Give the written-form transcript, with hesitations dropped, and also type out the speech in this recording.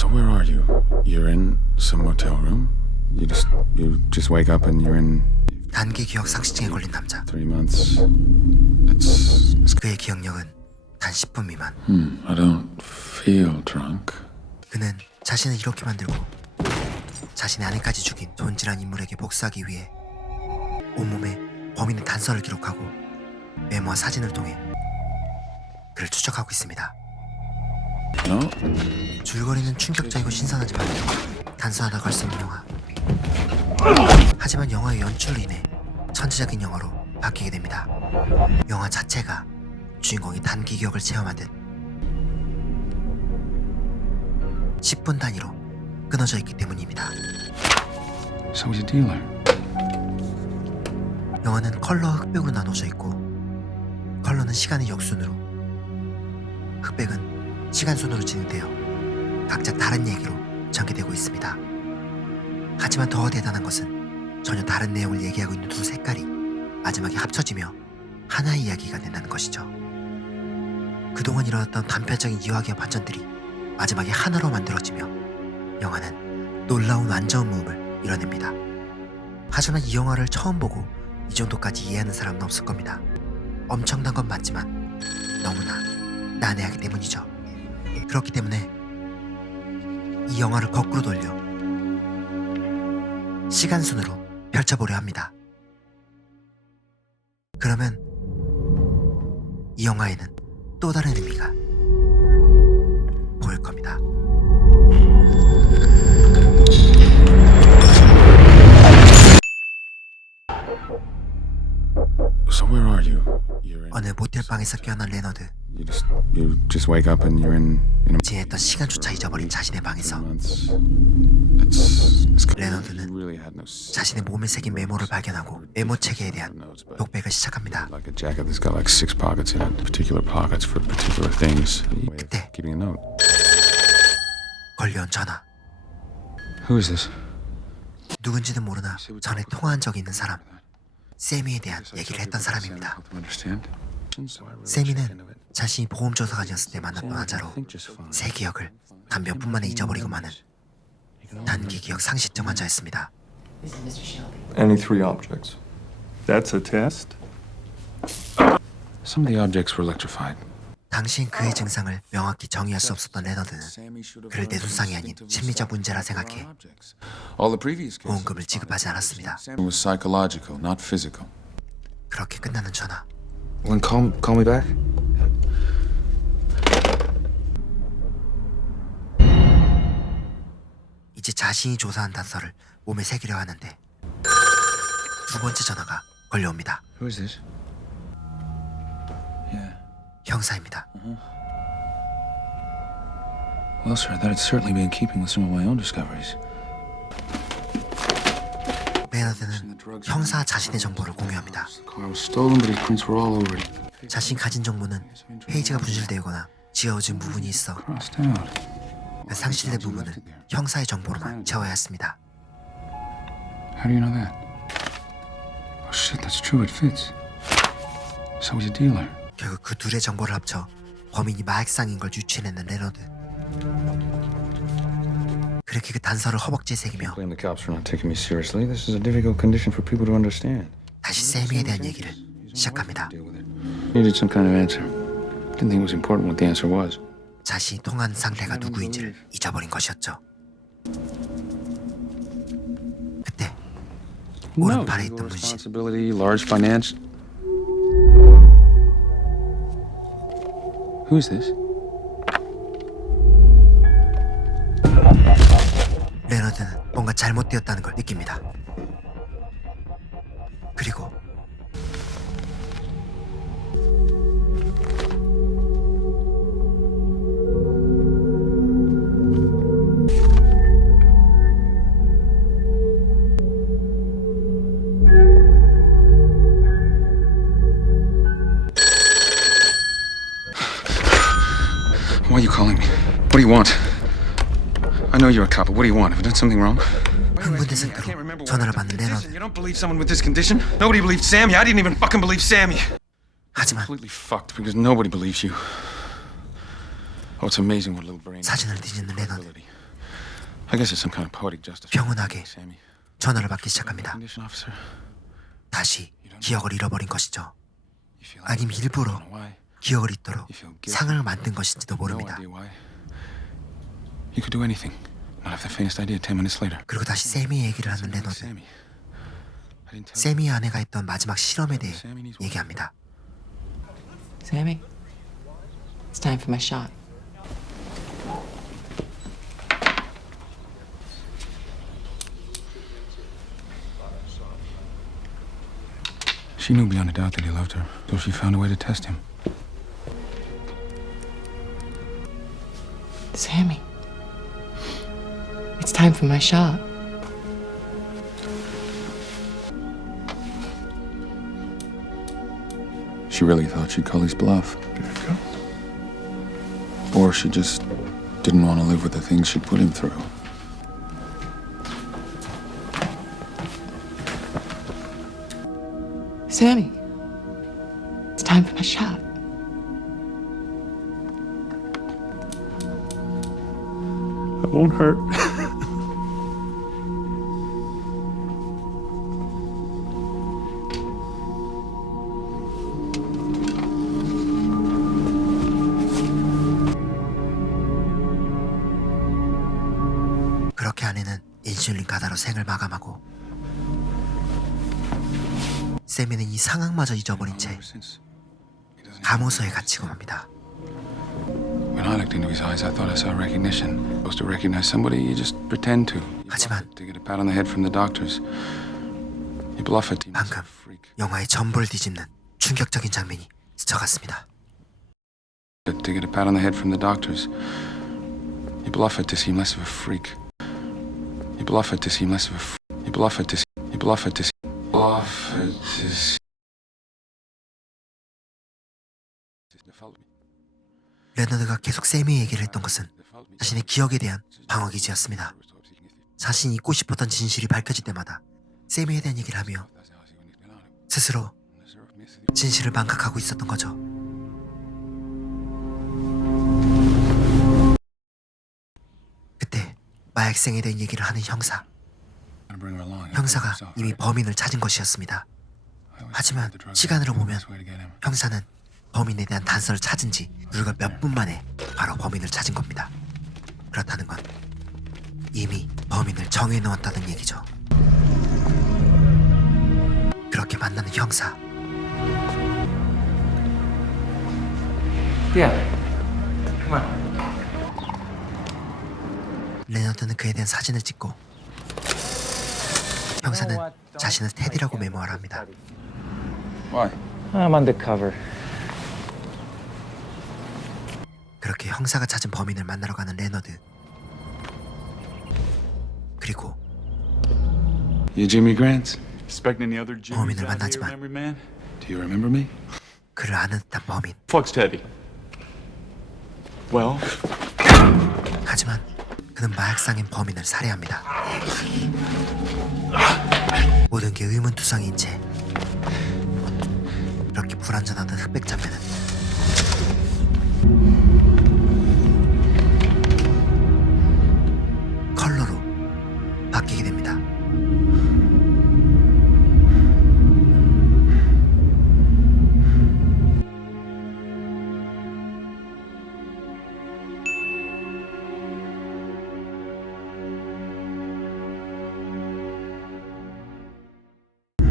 So where are you? You're in some motel room? You just wake up and you're in 단기 기억 상실증에 걸린 남자. 3 months. It's 그의 기억력은 단 10분 미만. I don't feel drunk. 그는 자신을 이렇게 만들고 자신의 아내까지 죽인 존질한 인물에게 복수하기 위해 온몸에 범인의 단서를 기록하고 메모와 사진을 통해 그를 추적하고 있습니다. No? 줄거리는 충격적이고 신선하지만 단서 하나 걸 수 없는 영화. 하지만 영화의 연출로 인해 천재적인 영화로 바뀌게 됩니다. 영화 자체가 주인공이 단기 기억을 체험하듯 10분 단위로 끊어져 있기 때문입니다. So he's a dealer. 영화는 컬러와 흑백으로 나눠져 있고 컬러는 시간의 역순으로, 흑백은 시간순으로 진행되어 각자 다른 얘기로 전개되고 있습니다. 하지만 더 대단한 것은 전혀 다른 내용을 얘기하고 있는 두 색깔이 마지막에 합쳐지며 하나의 이야기가 된다는 것이죠. 그동안 일어났던 단편적인 이야기와 반전들이 마지막에 하나로 만들어지며 영화는 놀라운 완전 무음을 이뤄냅니다. 하지만 이 영화를 처음 보고 이 정도까지 이해하는 사람은 없을 겁니다. 엄청난 건 맞지만 너무나 난해하기 때문이죠. 그렇기 때문에 이 영화를 거꾸로 돌려 시간순으로 펼쳐보려 합니다. 그러면 이 영화에는 또 다른 의미가 보일 겁니다. So where are you? You're in. 어느 모텔방에서 깨어난 레너드. You just wake up and you're in 지냈던 시간조차 잊어버린 자신의 3 방에서 months. It's 레너드는 you really had no s- 자신의 몸에 새긴 메모를 발견하고 메모 체계에 대한 notes, but 독백을 시작합니다. like a jacket that's got like 6 pockets in it, particular pockets for particular things. Way of 그때 keeping a note. 걸려온 전화. Who is this? 누군지는 모르나 전에 통화한 적이 있는 사람, 세미에 대한 얘기를 했던 사람입니다. 세미는 자신이 보험조사관이었을 때 만났던 환자로 새 기억을 단 몇 분 만에 잊어버리고 마는 단기 기억 상실증 환자였습니다. Any three objects. That's a test? Some of the objects were electrified. 당시엔 그의 증상을 명확히 정의할 수 없었던 레너드는 그를 내손상이 아닌 심리적 문제라 생각해 All the previous cases 보험금을 지급하지 않았습니다. was psychological, not physical. 그렇게 끝나는 전화. Well, then call me back. 이제 자신이 조사한 단서를 몸에 새기려 하는데 두 번째 전화가 걸려옵니다. Who is this? Yeah. 형사입니다. Well, sir, that had certainly been in keeping with some of my own discoveries. 레너드는 형사 자신의 정보를 공유합니다. The car was stolen, but his prints were all over it. 자신 가진 정보는 페이지가 분실되거나 지워진 부분이 있어 Crossed out. 그 상실된 부분을 형사의 정보로만 채워야 했습니다. How do you know that? Oh shit, that's true. It fits. So he's a dealer. 결국 그 둘의 정보를 합쳐 범인이 마약상인 걸 유추해내는 레너드. 그렇게 그 단서를 허벅지에 새기며 Blame the cops for not taking me seriously. This is a difficult condition for people to understand. 다시 세미에 대한 얘기를 시작합니다. Deal with it. Needed some kind of answer. Didn't think it was important what the answer was. 자신이 통한 상대가 누구인지를 잊어버린 것이었죠. 그때 오른팔에 있던 문신. Responsibility, large finance. Who is this? 레너드는 뭔가 잘못되었다는 걸 느낍니다. 그리고 Why are you calling me? What do you want? I know you're a cop, but what do you want? Have I done something wrong? 흥분된 상태로 전화를 받는 레너드. You don't believe someone with this condition? Nobody believed Sammy. I didn't even fucking believe Sammy. 하지만 Completely fucked because nobody believes you. Oh, it's amazing what little brain. 사진을 뒤지는 레너드. I guess it's some kind of poetic justice. 평온하게 Sammy. 전화를 받기 시작합니다. Condition officer. 다시 기억을 잃어버린 것이죠. You feel 아니면 일부러 I don't know why. 기억을 잊도록 You feel guilty. 상황을 만든 것인지도 No 모릅니다. idea why. You could do anything. Not have the faintest idea 10 minutes later. 그리고 다시 세미의 얘기를 하는 Something like 레너드. Sammy. I didn't tell you. 세미의 아내가 했던 마지막 실험에 대해 얘기합니다. Sammy, it's time for my shot. She knew beyond a doubt that he loved her, so she found a way to test him. Sammy, it's time for my shot. She really thought she'd call his bluff. Or she just didn't want to live with the things she'd put him through. Sammy, it's time for my shot. It won't hurt. 그렇게 아내는 인슐린 가다로 생을 마감하고 세미는 이 상황마저 잊어버린 채 Ever since, he doesn't 감호소에 갇히고 맙니다. When I looked into his eyes, I thought I saw recognition. Supposed to recognize somebody, you just pretend to. You bluff 하지만 it to get a pat on the head from the doctors. You bluff it. You must 방금 be a freak. 영화의 전부를 뒤집는 충격적인 장면이 스쳐갔습니다. To get a pat on the head from the doctors. You bluff it to seem less of a freak. You bluff it to seem less of a. You bluff it to. You bluff it to. Bluff it to. 레너드가 계속 세미의 얘기를 했던 것은 자신의 기억에 대한 방어기제였습니다. 자신이 잊고 싶었던 진실이 밝혀질 때마다 세미에 대한 얘기를 하며 스스로 진실을 망각하고 있었던 거죠. 그때 마약생에 대한 얘기를 하는 형사. 형사가 이미 범인을 찾은 것이었습니다. 하지만 시간으로 보면 형사는 범인에 대한 단서를 찾은 지 불과 몇 분 만에 바로 범인을 찾은 겁니다. 그렇다는 건 이미 범인을 정해놓았다는 얘기죠. 그렇게 만나는 형사. Yeah. Come on. 레너드는 그에 대한 사진을 찍고 형사는 자신을 테디라고 메모하라 합니다. Why? I'm undercover. 그렇게 형사가 찾은 범인을 만나러 가는 레너드. 그리고 You Jimmy Grant? Expect any other Jimmys 범인을 out here, 만나지만 memory man? Do you remember me? 그를 아는 듯한 범인. Fuck's Teddy. Well, 하지만 그는 마약상인 범인을 살해합니다. 모든 게 의문투성이인 채 그렇게 불완전하던 흑백 장면은